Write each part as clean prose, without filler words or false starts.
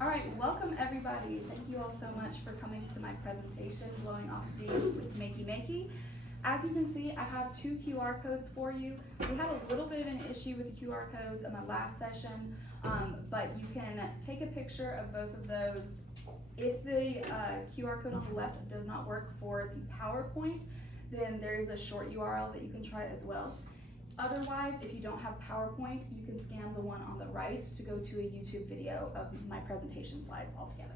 All right, welcome everybody. Thank you all so much for coming to my presentation, Blowing Off Steam with Makey. As you can see, I have two QR codes for you. We had a little bit of an issue with the QR codes in my last session, but you can take a picture of both of those. If the QR code on the left does not work for the PowerPoint, then there is a short URL that you can try as well. Otherwise, if you don't have PowerPoint, you can scan the one on the right to go to a YouTube video of my presentation slides altogether.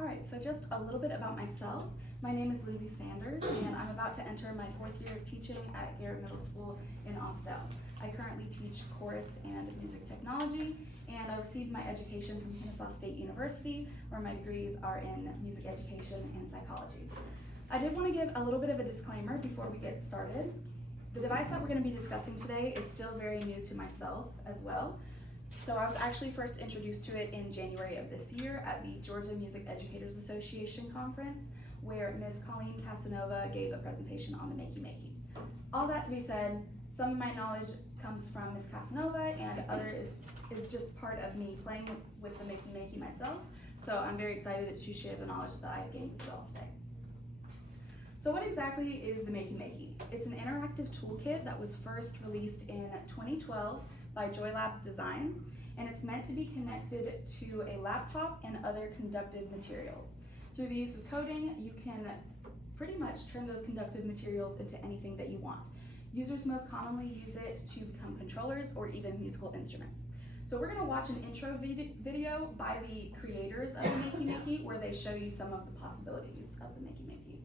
All right, so just a little bit about myself. My name is Lindsay Sanders, and I'm about to enter my 4th year of teaching at Garrett Middle School in S.T.E.A.M. I currently teach chorus and music technology, and I received my education from Kennesaw State University, where my degrees are in music education and psychology. I did want to give a little bit of a disclaimer before we get started. The device that we're going to be discussing today is still very new to myself as well. So I was actually first introduced to it in January of this year at the Georgia Music Educators Association conference, where Ms. Colleen Casanova gave a presentation on the Makey. All that to be said, some of my knowledge comes from Ms. Casanova, and other is just part of me playing with the Makey myself. So I'm very excited to share the knowledge that I've gained with you all today. So what exactly is the Makey? It's an interactive toolkit that was first released in 2012 by JoyLabs Designs, and it's meant to be connected to a laptop and other conductive materials. Through the use of coding, you can pretty much turn those conductive materials into anything that you want. Users most commonly use it to become controllers or even musical instruments. So we're gonna watch an intro video by the creators of the Makey, where they show you some of the possibilities of the Makey.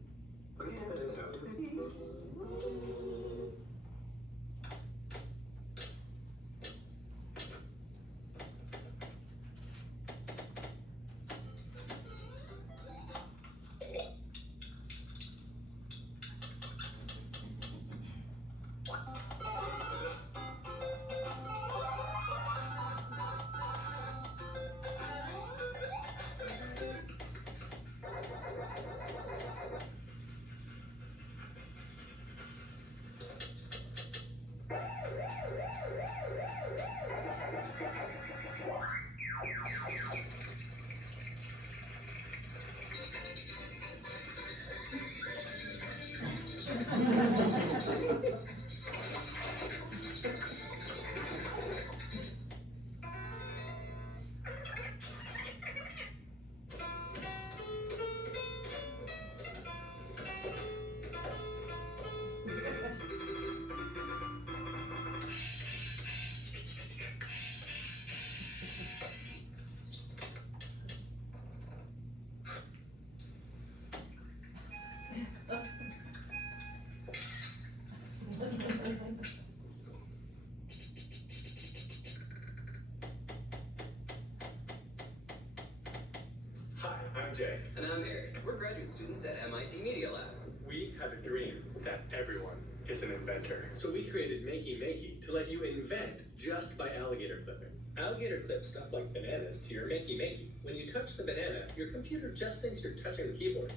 I'm Jay. And I'm Eric. We're graduate students at MIT Media Lab. We have a dream that everyone is an inventor. So we created Makey to let you invent just by alligator clipping. Alligator clips stuff like bananas to your Makey. When you touch the banana, your computer just thinks you're touching the keyboard.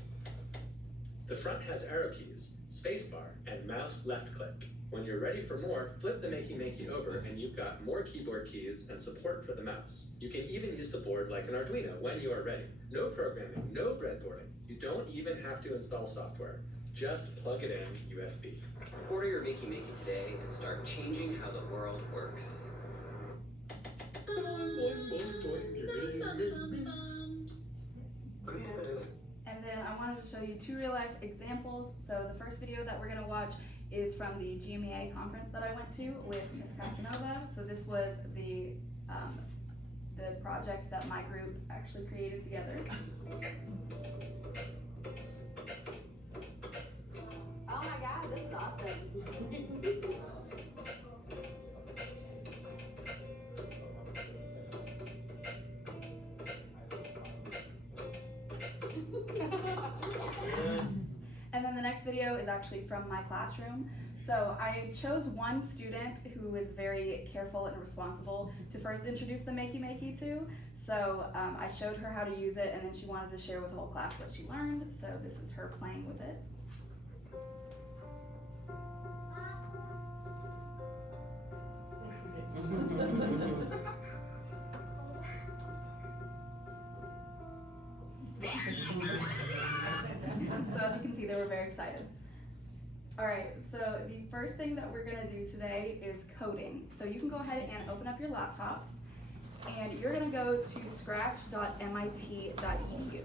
The front has arrow keys, spacebar, and mouse left click. When you're ready for more, flip the Makey over and you've got more keyboard keys and support for the mouse. You can even use the board like an Arduino when you are ready. No programming, no breadboarding. You don't even have to install software. Just plug it in USB. Order your Makey today and start changing how the world works. And then I wanted to show you 2 real-life examples. So the first video that we're going to watch is from the GMEA conference that I went to with Ms. Casanova. So this was the project that my group actually created together. Oh my God, this is awesome. And then the next video is actually from my classroom. So I chose one student who is very careful and responsible to first introduce the Makey to. So I showed her how to use it, and then she wanted to share with the whole class what she learned. So this is her playing with it. So as you can see, they were very excited. All right, so the first thing that we're gonna do today is coding. So you can go ahead and open up your laptops, and you're gonna go to scratch.mit.edu,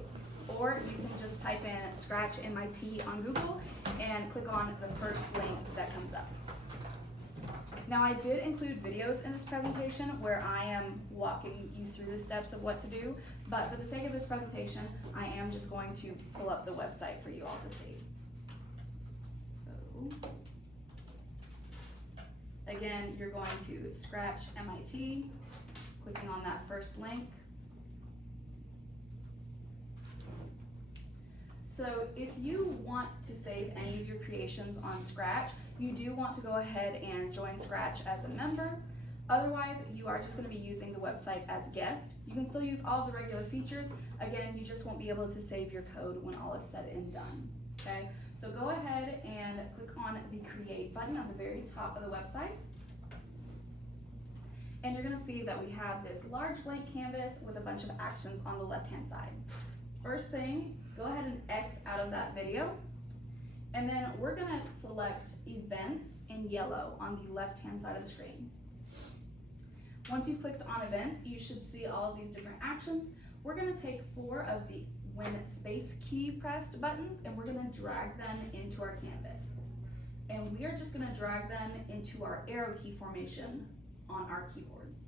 or you can just type in Scratch MIT on Google and click on the first link that comes up. Now I did include videos in this presentation where I am walking you through the steps of what to do, but for the sake of this presentation, I am just going to pull up the website for you all to see. So, again, you're going to Scratch MIT, clicking on that first link. So if you want to save any of your creations on Scratch, you do want to go ahead and join Scratch as a member. Otherwise, you are just going to be using the website as a guest. You can still use all the regular features. Again, you just won't be able to save your code when all is said and done. Okay, so go ahead and click on the Create button on the very top of the website. And you're going to see that we have this large blank canvas with a bunch of actions on the left-hand side. First thing, go ahead and X out of that video. And then we're gonna select events in yellow on the left-hand side of the screen. Once you've clicked on events, you should see all of these different actions. We're gonna take 4 of the when space key pressed buttons, and we're gonna drag them into our canvas. And we are just gonna drag them into our arrow key formation on our keyboards.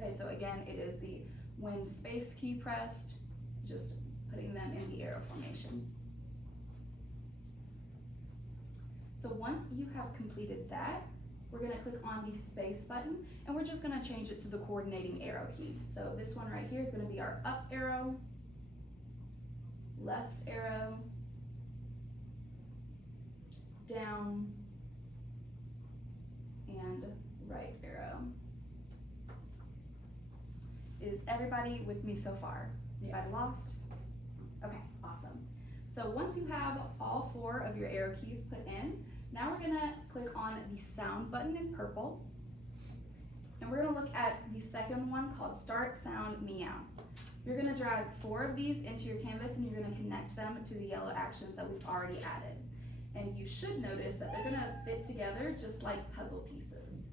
Okay, so again, it is the when space key pressed, just putting them in the arrow formation. So once you have completed that, we're gonna click on the space button, and we're just gonna change it to the coordinating arrow key. So this one right here is gonna be our up arrow, left arrow, down, and right arrow. Is everybody with me so far? Anybody lost? Okay, awesome. So once you have all 4 of your arrow keys put in, now we're gonna click on the sound button in purple, and we're gonna look at the second one called Start Sound Meow. You're gonna drag 4 of these into your canvas, and you're gonna connect them to the yellow actions that we've already added. And you should notice that they're gonna fit together just like puzzle pieces.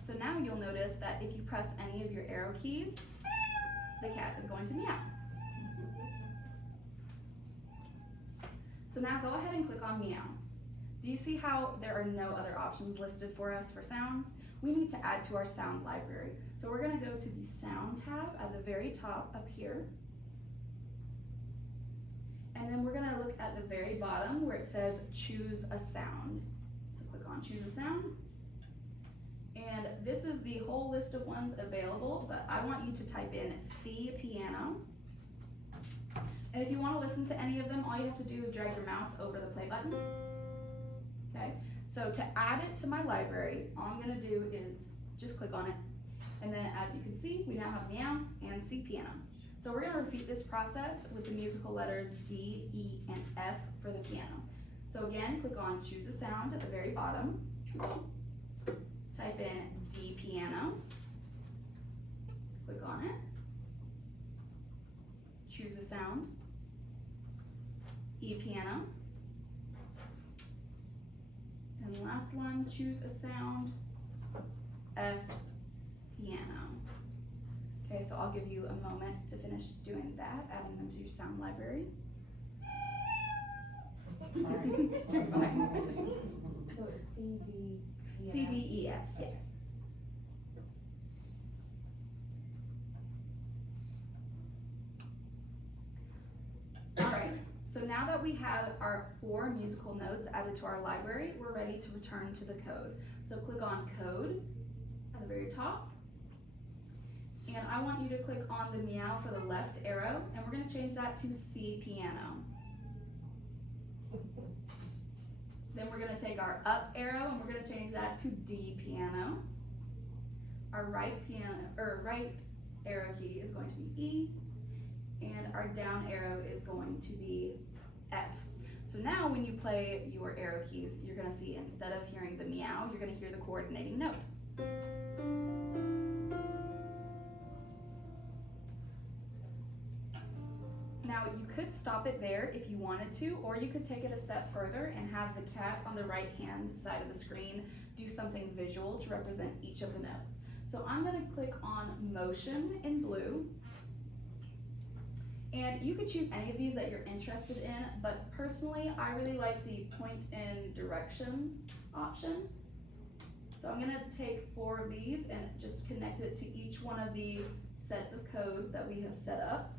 So now you'll notice that if you press any of your arrow keys, the cat is going to meow. So now go ahead and click on meow. Do you see how there are no other options listed for us for sounds? We need to add to our sound library. So we're gonna go to the sound tab at the very top up here. And then we're gonna look at the very bottom where it says choose a sound. So click on choose a sound. And this is the whole list of ones available, but I want you to type in C piano. And if you want to listen to any of them, all you have to do is drag your mouse over the play button. Okay, so to add it to my library, all I'm gonna do is just click on it. And then as you can see, we now have meow and C piano. So we're gonna repeat this process with the musical letters D, E, and F for the piano. So again, click on choose a sound at the very bottom. Type in D piano, click on it, choose a sound, E piano, and the last one, choose a sound, F piano. Okay, so I'll give you a moment to finish doing that, adding them to your sound library. So it's C, D, E, C, D, E, F, yes. All right, so now that we have our 4 musical notes added to our library, we're ready to return to the code. So click on code at the very top. And I want you to click on the meow for the left arrow, and we're gonna change that to C piano. Then we're gonna take our up arrow and we're gonna change that to D piano. Our right arrow key is going to be E, and our down arrow is going to be F. So now when you play your arrow keys, you're gonna see instead of hearing the meow, you're gonna hear the coordinating note. Now you could stop it there if you wanted to, or you could take it a step further and have the cat on the right hand side of the screen do something visual to represent each of the notes. So I'm gonna click on motion in blue, and you could choose any of these that you're interested in, but personally I really like the point in direction option. So I'm gonna take 4 of these and just connect it to each one of the sets of code that we have set up.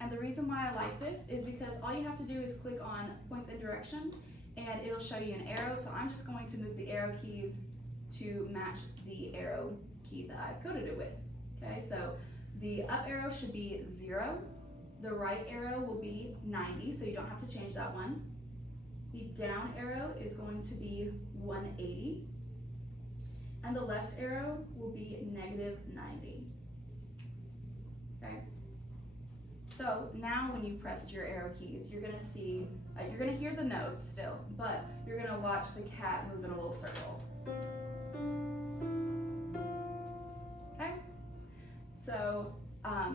And the reason why I like this is because all you have to do is click on points in direction and it'll show you an arrow. So I'm just going to move the arrow keys to match the arrow key that I've coded it with. Okay, so the up arrow should be 0. The right arrow will be 90, so you don't have to change that one. The down arrow is going to be 180. And the left arrow will be -90. Okay. So now when you press your arrow keys, you're gonna see, you're gonna hear the notes still, but you're gonna watch the cat move in a little circle. Okay? So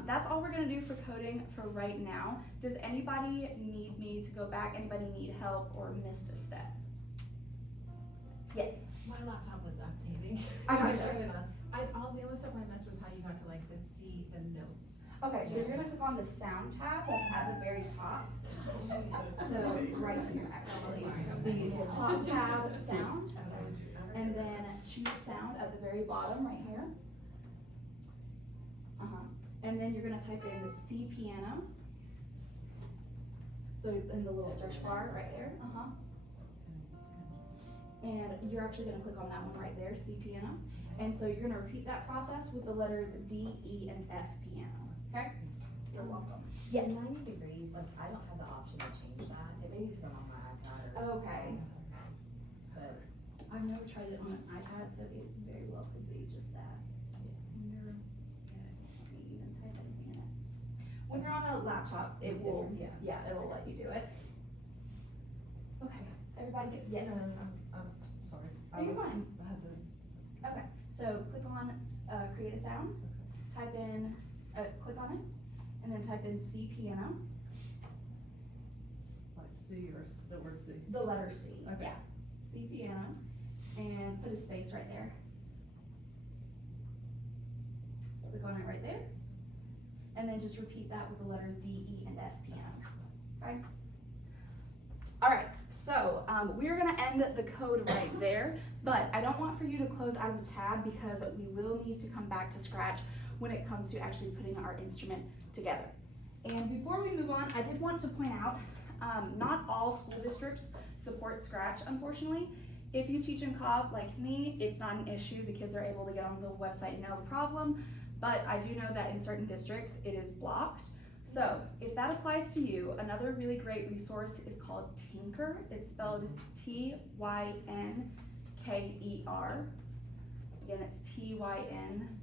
that's all we're gonna do for coding for right now. Does anybody need me to go back? Anybody need help or missed a step? Yes. My laptop was updating. I got was you. turning on. All the only stuff I missed was how you got to like see the notes. Okay, so you're gonna click on the sound tab that's at the very top. So right here actually, the top tab sound, and then choose sound at the very bottom right here. And then you're gonna type in the C piano. So in the little search bar right there. And you're actually gonna click on that one right there, C piano. And so you're gonna repeat that process with the letters D, E, and F piano. Okay? You're welcome. Yes. 90 degrees, like I don't have the option to change that. It may be because I'm on my iPad or Okay. but I've never tried it on an iPad, so it very well could be just that. Let me even type anything in it. When you're on a laptop, it It's will, different, yeah, it'll let you do it. Okay, everybody get, yes? I'm sorry. No, you're fine. I had to. Okay, so click on, create a sound, type in, click on it, and then type in C piano, Like C or the word C. the letter C, Okay. yeah, C piano, and put a space right there. Click on it right there, and then just repeat that with the letters D, E, and F piano, okay? All right, so we're gonna end the code right there, but I don't want for you to close out of the tab because we will need to come back to Scratch when it comes to actually putting our instrument together. And before we move on, I did want to point out, not all school districts support Scratch, unfortunately. If you teach in Cobb like me, it's not an issue. The kids are able to get on the website, no problem. But I do know that in certain districts, it is blocked. So if that applies to you, another really great resource is called Tinker. It's spelled T-Y-N-K-E-R. Again, it's T-Y-N-K-E-R.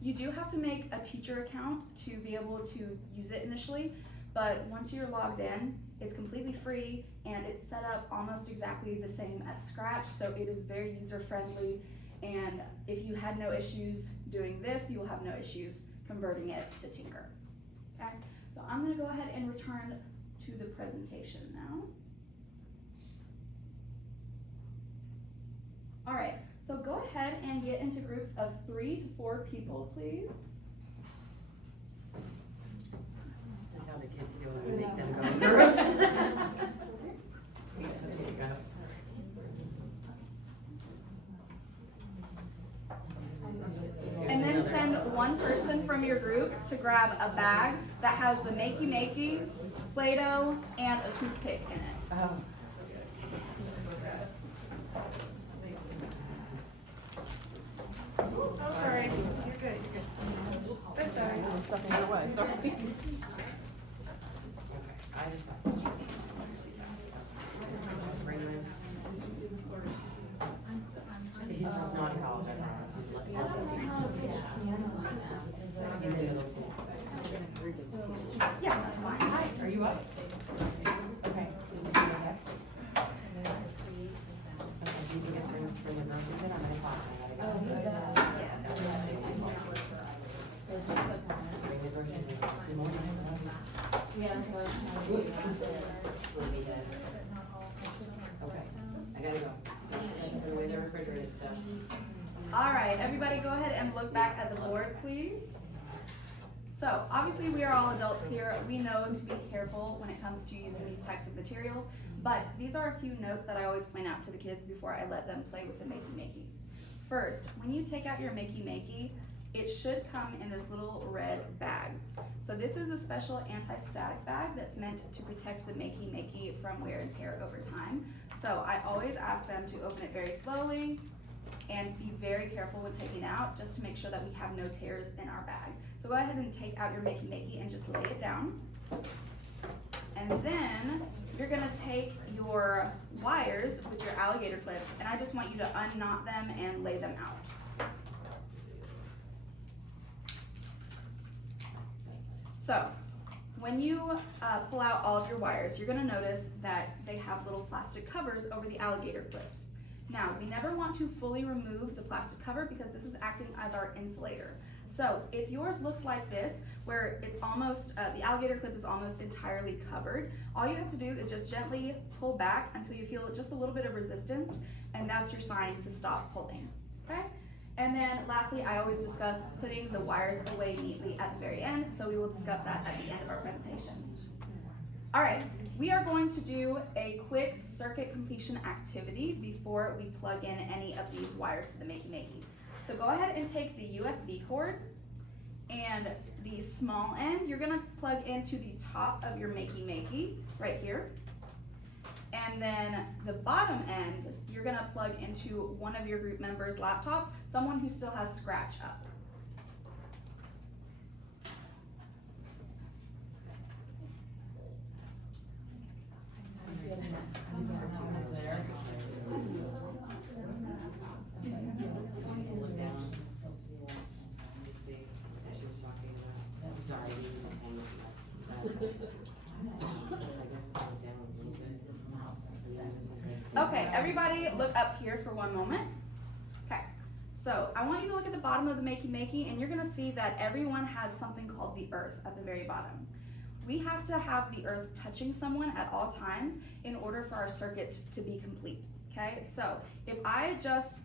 You do have to make a teacher account to be able to use it initially, but once you're logged in, it's completely free and it's set up almost exactly the same as Scratch, so it is very user-friendly. And if you had no issues doing this, you will have no issues converting it to Tinker. Okay, so I'm gonna go ahead and return to the presentation now. All right, so go ahead and get into groups of 3 to 4 people, please. Just how the kids go when we make them go in groups. There you go. And then send one person from your group to grab a bag that has the Makey, Play-Doh, and a toothpick in it. Oh. Oh, sorry. You're good, you're good. So sorry. Stuff in your way, sorry. I just have. Bring them. He's not in college, I promise. He's left. He's in middle school. Yeah, that's fine. Hi, are you up? Okay. You can get bring the groceries in, I'm gonna talk, I gotta go. Bring the groceries in. Good morning. Sleepy head. Okay, I gotta go. Put away the refrigerated stuff. All right, everybody go ahead and look back at the board, please. So obviously we are all adults here. We know to be careful when it comes to using these types of materials, but these are a few notes that I always point out to the kids before I let them play with the Makey Makeys. First, when you take out your Makey Makey, it should come in this little red bag. So this is a special anti-static bag that's meant to protect the Makey Makey from wear and tear over time. So I always ask them to open it very slowly and be very careful when taking out, just to make sure that we have no tears in our bag. So go ahead and take out your Makey Makey and just lay it down. And then you're gonna take your wires with your alligator clips, and I just want you to unknot them and lay them out. So, when you pull out all of your wires, you're gonna notice that they have little plastic covers over the alligator clips. Now, we never want to fully remove the plastic cover because this is acting as our insulator. So, if yours looks like this, where it's almost, the alligator clip is almost entirely covered, all you have to do is just gently pull back until you feel just a little bit of resistance, and that's your sign to stop pulling, okay? And then lastly, I always discuss putting the wires away neatly at the very end, so we will discuss that at the end of our presentation. All right, we are going to do a quick circuit completion activity before we plug in any of these wires to the Makey Makey. So go ahead and take the USB cord, and the small end, you're gonna plug into the top of your Makey Makey, right here. And then the bottom end, you're gonna plug into one of your group members' laptops, someone who still has Scratch up. Look down. To see, as she was talking about, I'm sorry, you didn't hang with that. Okay, everybody look up here for one moment. Okay, so I want you to look at the bottom of the Makey Makey, and you're gonna see that everyone has something called the earth at the very bottom. We have to have the earth touching someone at all times in order for our circuit to be complete, okay? So if I just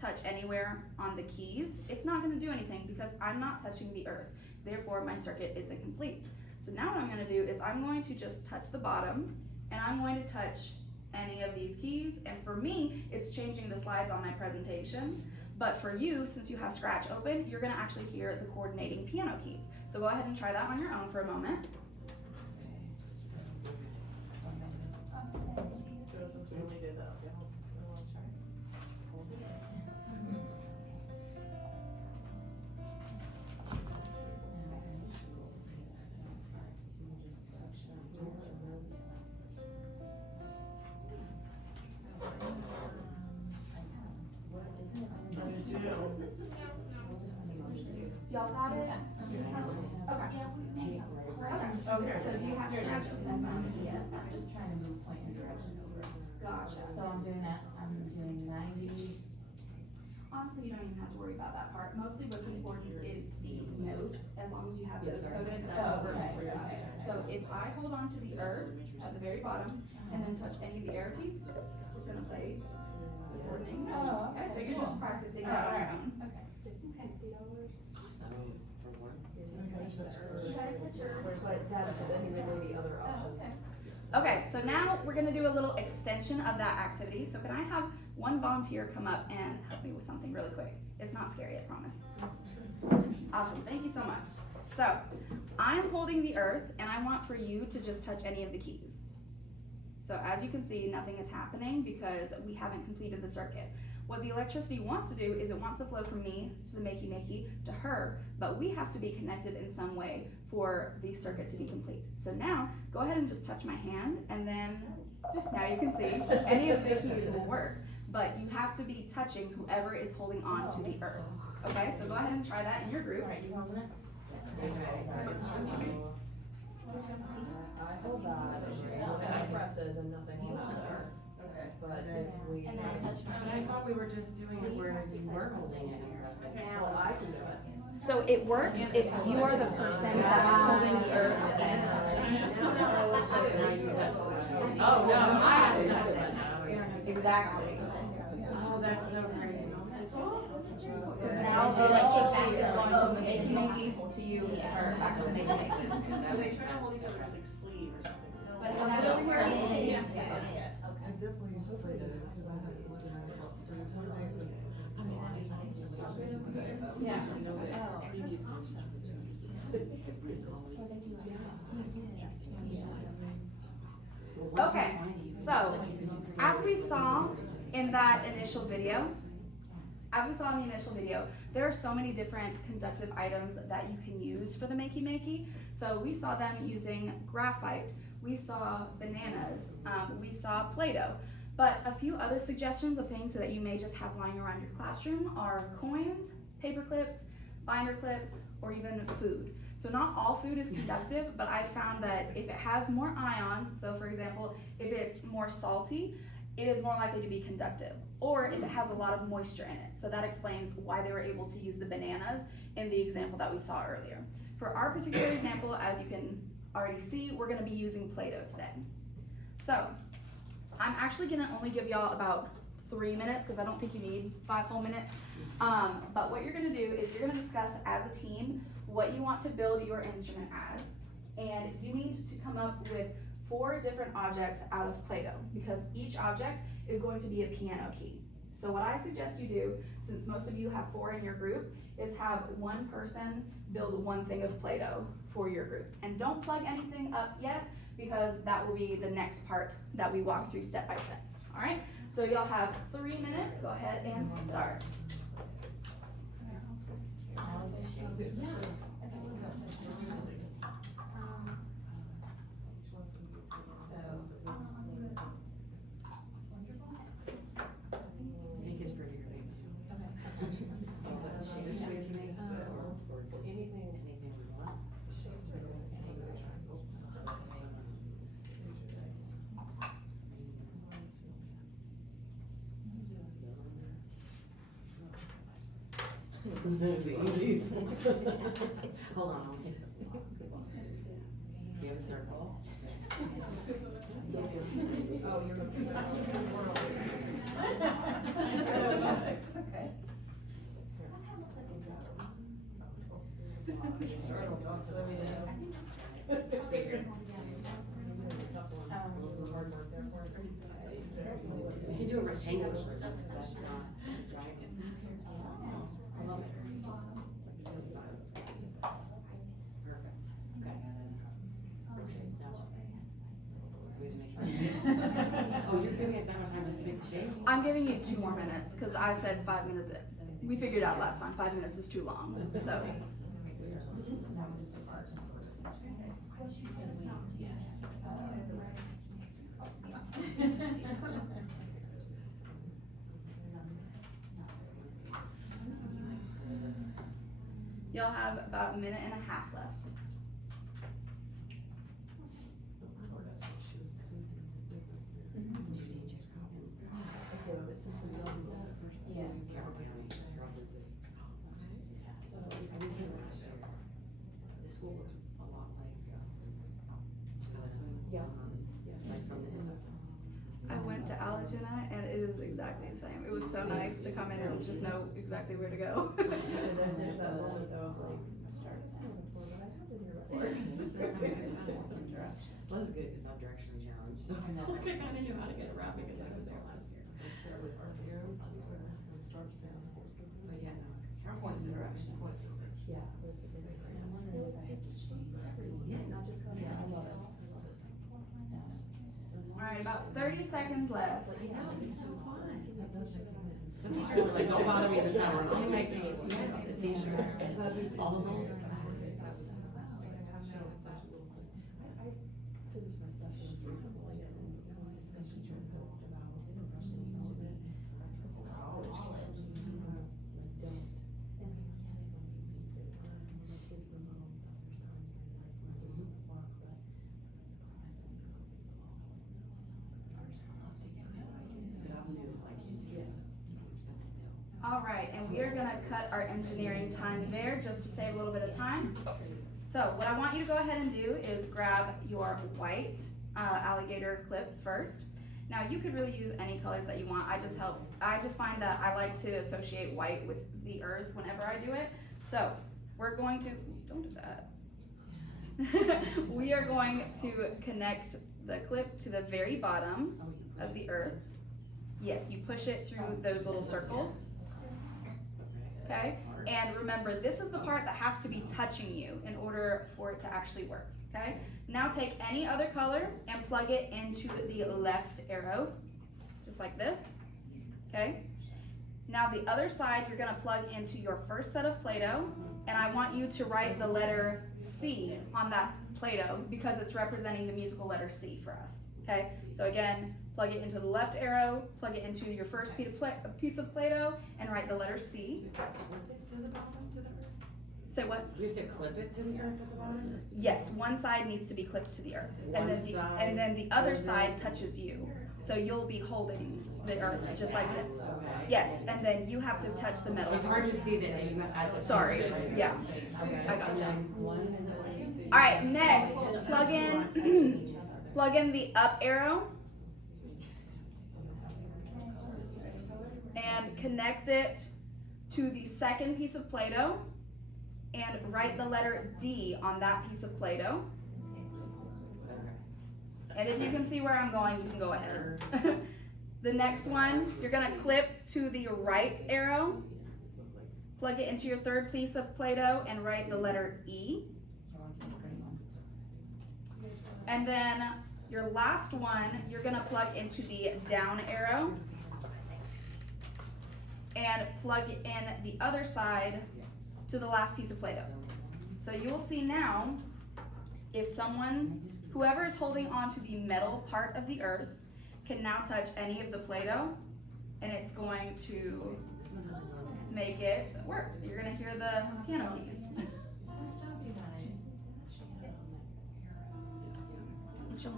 touch anywhere on the keys, it's not gonna do anything because I'm not touching the earth. Therefore, my circuit isn't complete. So now what I'm gonna do is I'm going to just touch the bottom, and I'm going to touch any of these keys, and for me, it's changing the slides on my presentation, but for you, since you have Scratch open, you're gonna actually hear the coordinating piano keys. So go ahead and try that on your own for a moment. So since we only did that, so we'll try. Y'all got it? Okay, so do you have your direction? I'm just trying to move point and direction over. Gotcha. So I'm doing that, I'm doing 90. Honestly, you don't even have to worry about that part. Mostly what's important is the notes, as long as you have those coded, that's what we're gonna worry about. So if I hold on to the earth at the very bottom, and then touch any of the arrow keys, it's gonna play the coordinating. Oh, Okay, so you're just practicing that on your own. Okay. Okay, so now we're gonna do a little extension of that activity. So can I have one volunteer come up and help me with something really quick? It's not scary, I promise. Awesome, thank you so much. So, I'm holding the earth, and I want for you to just touch any of the keys. So as you can see, nothing is happening because we haven't completed the circuit. What the electricity wants to do is it wants to flow from me to the Makey to her, but we have to be connected in some way for the circuit to be complete. So now, go ahead and just touch my hand, and then now you can see any of the keys will work, but you have to be touching whoever is holding on to the earth. Okay, so go ahead and try that in your groups. I hold that, and it presses and nothing will happen. Okay. But if we. And then touch But I thought we were just doing it where you were holding it and pressing. Now I can do it. So it works if you are the person that's holding the earth and touching. Now you touch it. Oh, no, I have to touch it. Exactly. Oh, that's so crazy. Because now the electricity is going from the Makey to you to her back to the Makey. They try to hold each other's like sleeve or something. But it's not a spin. Yes. I definitely used to play that because I had to listen Okay, so as we saw in that initial video, there are so many different conductive items that you can use for the Makey. So we saw them using graphite, we saw bananas, we saw Play-Doh. But a few other suggestions of things that you may just have lying around your classroom are coins, paper clips, binder clips, or even food. So not all food is conductive, but I found that if it has more ions, so for example, if it's more salty, it is more likely to be conductive, or if it has a lot of moisture in it. So that explains why they were able to use the bananas in the example that we saw earlier. For our particular example, as you can already see, we're gonna be using Play-Doh today. So I'm actually gonna only give y'all about 3 minutes because I don't think you need 5 full minutes. But what you're gonna do is you're gonna discuss as a team what you want to build your instrument as, and you need to come up with 4 different objects out of Play-Doh because each object is going to be a piano key. So what I suggest you do, since most of you have 4 in your group, is have one person build one thing of Play-Doh for your group. And don't plug anything up yet because that will be the next part that we walk through step by step. All right, so y'all have 3 minutes, go ahead and start. Pink is prettier, maybe. Anything we want. Hold on. You have a circle. Oh, you're looking at Okay. You can do a rectangular version, because that's not giant. I love it. Perfect. Okay. Oh, you're giving us that much time just to make the shapes? I'm giving you 2 more minutes because I said 5 minutes. We figured out last time 5 minutes is too long. So. Y'all have about 1.5 minutes left. Yeah. Carroll County, Carrollton City. Yeah, so we came last year. The school looks a lot like, like something else. I went to Alatoona and it is exactly the same. It was so nice to come in and just know exactly where to go. So then there's that also like, starts. Well, that's good, because I'm directionally challenged, so I felt like I kinda knew how to get around because I was there last year. But yeah, no, point in direction. Yeah. I'm wondering if I have to change. Yeah, not just. Yeah, I love it. Alrighty, Alright, about 30 seconds left. Some teachers are like, don't bother me this hour, I'm only making the teachers and all of those. Alright, and we are gonna cut our engineering time there just to save a little bit of time. So what I want you to go ahead and do is grab your white alligator clip first. Now you could really use any colors that you want. I just find that I like to associate white with the earth whenever I do it. So we're going to, don't do that. We are going to connect the clip to the very bottom of the earth. Yes, you push it through those little circles. Okay, and remember, this is the part that has to be touching you in order for it to actually work, okay? Now take any other color and plug it into the left arrow, just like this, okay? Now the other side, you're gonna plug into your first set of Play-Doh, and I want you to write the letter C on that Play-Doh because it's representing the musical letter C for us, okay? So again, plug it into the left arrow, plug it into your first piece of Play-Doh, and write the letter C. Say what? We have to clip it to the earth at the bottom? Yes, one side needs to be clipped to the earth, and then the other side touches you. So you'll be holding the earth just like this. Okay. Yes, and then you have to touch the metal. It's hard to see that you have to. Sorry, yeah. Okay. I gotcha. One. All right, next, plug in the up arrow. And connect it to the second piece of Play-Doh and write the letter D on that piece of Play-Doh. And if you can see where I'm going, you can go ahead. The next one, you're gonna clip to the right arrow, plug it into your third piece of Play-Doh and write the letter E. And then your last one, you're gonna plug into the down arrow and plug in the other side to the last piece of Play-Doh. So you will see now, if whoever is holding on to the metal part of the earth can now touch any of the Play-Doh, and it's going to make it work. You're gonna hear the piano keys.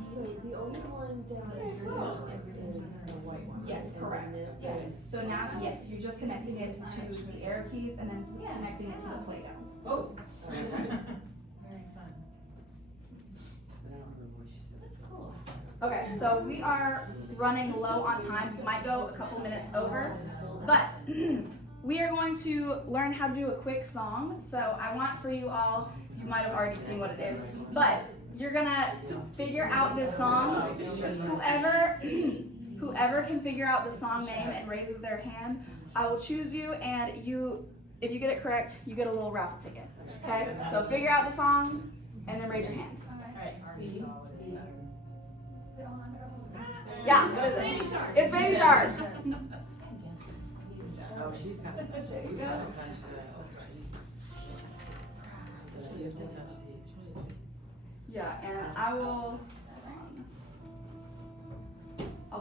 So the only one down here is the white one. Yes, correct. Yes. So now, yes, you're just connecting it to the arrow keys and then connecting it to the Play-Doh. Oh. Very fun. Okay, so we are running low on time. Might go a couple minutes over, but we are going to learn how to do a quick song. So I want for you all, you might have already seen what it is, but you're gonna figure out this song. Whoever can figure out the song name and raises their hand, I will choose you, and if you get it correct, you get a little raffle ticket. Okay? So figure out the song and then raise your hand. Alright, C. Yeah, what is it? Baby Shark. It's Baby Shark. Oh, she's got to touch it. You gotta touch that. You have to touch these. Yeah, and I'll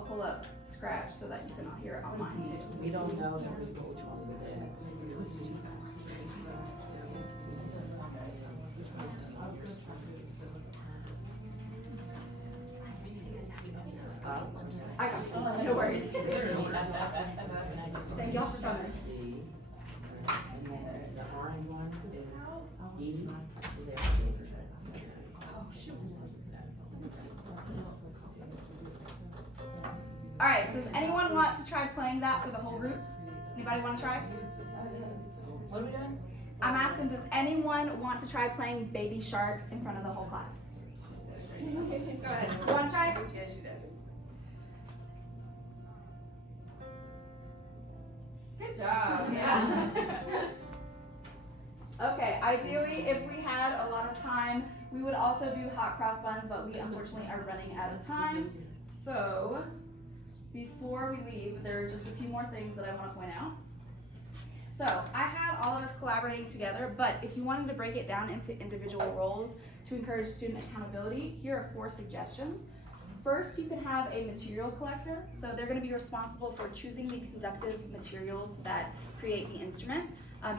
pull up Scratch so that you can all hear it on mine too. We don't know that we go which one's the dead. I got you. No worries. Thank y'all for coming. And then the orange one is E. All right, does anyone want to try playing that for the whole group? Anybody want to try? What are we doing? I'm asking, does anyone want to try playing Baby Shark in front of the whole class? Go ahead. You want to try? Yes, she does. Good job. Yeah. Okay, ideally, if we had a lot of time, We would also do hot cross buns, but we unfortunately are running out of time. So, before we leave, there are just a few more things that I want to point out. So, I had all of us collaborating together, but if you wanted to break it down into individual roles to encourage student accountability, here are 4 suggestions. First, you can have a material collector. So they're going to be responsible for choosing the conductive materials that create the instrument.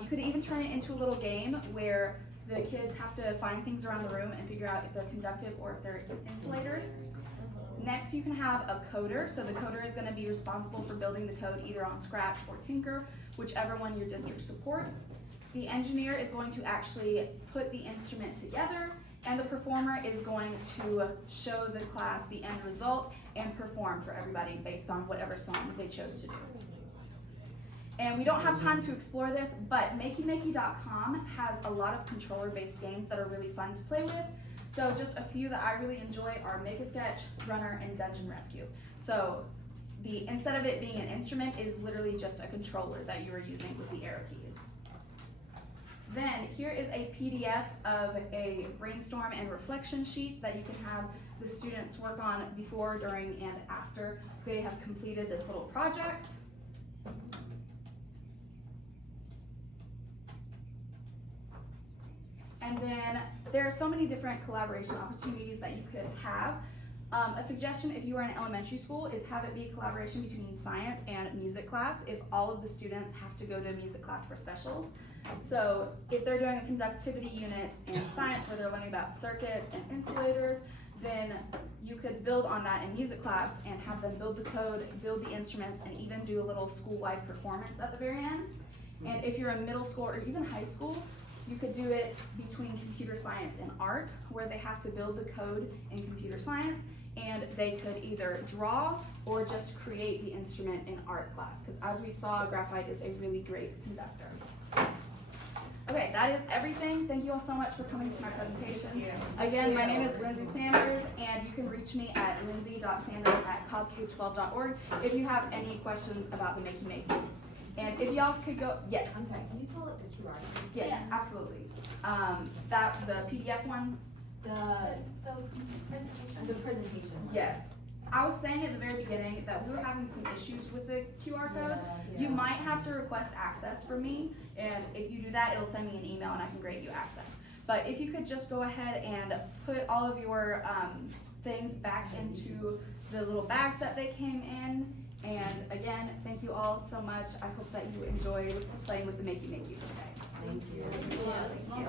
You could even turn it into a little game where the kids have to find things around the room and figure out if they're conductive or if they're insulators. Next, you can have a coder. So the coder is going to be responsible for building the code either on Scratch or Tinker, whichever one your district supports. The engineer is going to actually put the instrument together, and the performer is going to show the class the end result and perform for everybody based on whatever song they chose to do. And we don't have time to explore this, but MakeyMakey.com has a lot of controller-based games that are really fun to play with. So just a few that I really enjoy are Make-A-Sketch, Runner, and Dungeon Rescue. So instead of it being an instrument, it is literally just a controller that you are using with the arrow keys. Then here is a PDF of a brainstorm and reflection sheet that you can have the students work on before, during, and after they have completed this little project. And then there are so many different collaboration opportunities that you could have. A suggestion if you are in elementary school is have it be a collaboration between science and music class if all of the students have to go to music class for specials. So if they're doing a conductivity unit in science where they're learning about circuits and insulators, then you could build on that in music class and have them build the code, build the instruments, and even do a little school-wide performance at the very end. And if you're in middle school or even high school, you could do it between computer science and art, where they have to build the code in computer science, and they could either draw or just create the instrument in art class, because as we saw, graphite is a really great conductor. Okay, that is everything. Thank you all so much for coming to my presentation. Again, my name is Lindsay Sanders, and you can reach me at lindsay.sanders@cobb12.org if you have any questions about the Makey Makey. And if y'all could go, yes. I'm sorry, can you call it the QR? Yes, Yeah. absolutely. The PDF one, The presentation one. yes. I was saying at the very beginning that we were having some issues with the QR code. Yeah. You might have to request access from me, and if you do that, it'll send me an email and I can grant you access. But if you could just go ahead and put all of your things back into the little bags that they came in. And again, thank you all so much. I hope that you enjoyed playing with the Makey Makeys today. Thank you. Thank you.